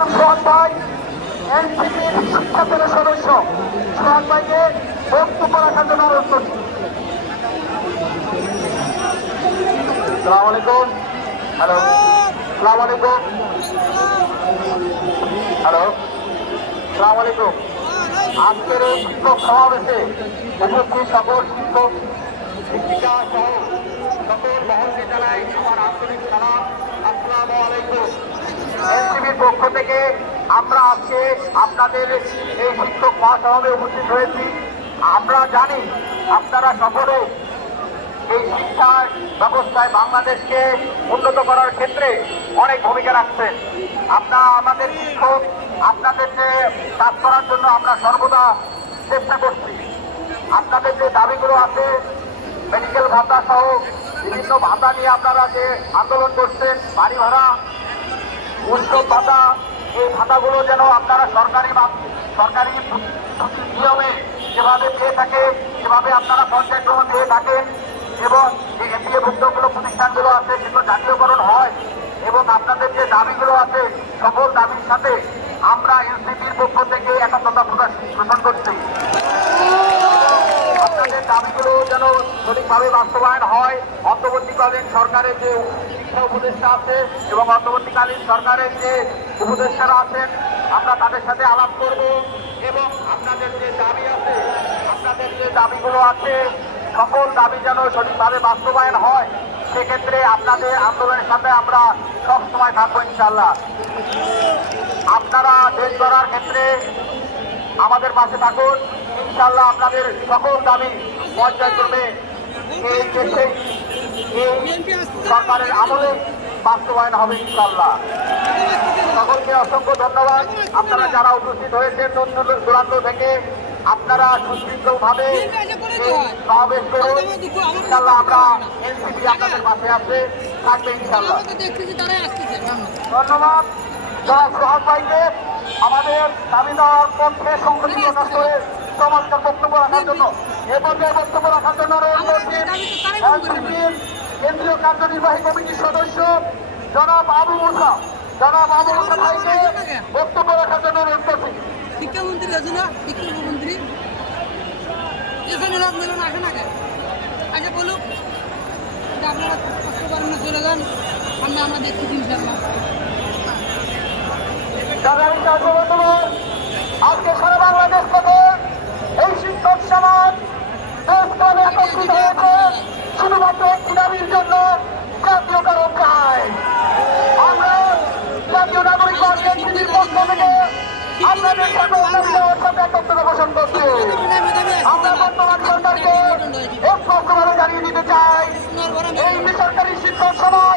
সোহাগ ভাই এনসিপির শিক্ষা দলের সদস্য সোহাগ ভাইকে বক্তব্য রাখার জন্য অনুরোধ করছি। সালাম আলাইকুম। হ্যালো, সালাম আলাইকুম। হ্যালো, সালাম আলাইকুম। আজকের এই শিক্ষক সমাবেশে উপস্থিত সকল শিক্ষক শিক্ষিকা সহ সকল মহলকে জানাই আমার আন্তরিক সালাম। আসসালামু আলাইকুম। এনসিপির পক্ষ থেকে আমরা আজকে আপনাদের এই শিক্ষক মহাসমাবেশে উপস্থিত হয়েছি। আমরা জানি আপনারা সকলে এই শিক্ষা ব্যবস্থায় বাংলাদেশকে উন্নত করার ক্ষেত্রে অনেক ভূমিকা রাখছেন। আমাদের শিক্ষক আপনাদের যে কাজ করার জন্য আমরা সর্বদা চেষ্টা করছি। আপনাদের যে দাবিগুলো আছে, মেডিকেল ভাতা সহ বিভিন্ন ভাতা নিয়ে আপনারা যে আন্দোলন করছেন, বাড়ি ভাড়া, উৎসব ভাতা, এই ভাতাগুলো যেন আপনারা সরকারি নিয়মে যেভাবে পেয়ে থাকে, যেভাবে আপনারা পঞ্চায়েত গ্রহণ দিয়ে থাকেন এবং যে এমপিএভুক্তগুলো প্রতিষ্ঠানগুলো আছে সেগুলো জাতীয়করণ হয় এবং আপনাদের যে দাবিগুলো আছে সকল দাবির সাথে আমরা এনসিপির পক্ষ থেকে একাত্মতা পোষণ করছি। আপনাদের দাবিগুলো যেন সঠিকভাবে বাস্তবায়ন হয়। অন্তর্বর্তীকালীন সরকারের যে শিক্ষা উপদেষ্টা আছে এবং অন্তর্বর্তীকালীন সরকারের যে উপদেষ্টারা আছেন আমরা তাদের সাথে আলাপ করব এবং আপনাদের যে দাবি আছে, আপনাদের যে দাবিগুলো আছে সকল দাবি যেন সঠিকভাবে বাস্তবায়ন হয়। সেক্ষেত্রে আপনাদের আন্দোলনের সাথে আমরা সবসময় থাকবো ইনশাল্লাহ। আপনারা দেশ গড়ার ক্ষেত্রে আমাদের পাশে থাকুন ইনশাল্লাহ। আপনাদের সকল দাবি পর্যায়ক্রমে এই দেশে এই সরকারের আমলে বাস্তবায়ন হবে ইনশাল্লাহ। সকলকে অসংখ্য ধন্যবাদ। আপনারা যারা উপস্থিত হয়েছেন দূর দূরান্ত থেকে, আপনারা সুশৃঙ্খলভাবে সমাবেশ করুন ইনশাল্লাহ। আমরা এনসিপি আপনাদের পাশে আছে, থাকবে ইনশাল্লাহ। ধন্যবাদ সোহাগ ভাইকে আমাদের দাবি দেওয়ার পক্ষে সংগঠিত করে চমৎকার বক্তব্য রাখার জন্য। এ পর্যায়ে বক্তব্য রাখার জন্য এনসিপির কেন্দ্রীয় কার্যনির্বাহী কমিটির সদস্য জনাব আবু মুসা ভাইকে বক্তব্য রাখার জন্য অনুরোধ করছি। শিক্ষামন্ত্রী আছে না, শিক্ষামন্ত্রী এখানে লোক মেলন আসে না কেন? আচ্ছা বলুক, আপনারা কষ্ট করেন না, চলে যান, আমরা দেখছি ইনশাল্লাহ। আজকে সারা বাংলাদেশ থেকে এই শিক্ষক সমাজ দেশপ্রাণে একত্রিত হয়েছে শুধুমাত্র একটি দাবির জন্য, জাতীয়করণ চাই। আমরা জাতীয় নাগরিক পার্টির পক্ষ থেকে আপনাদের সাথে একত্রতা পোষণ করছি।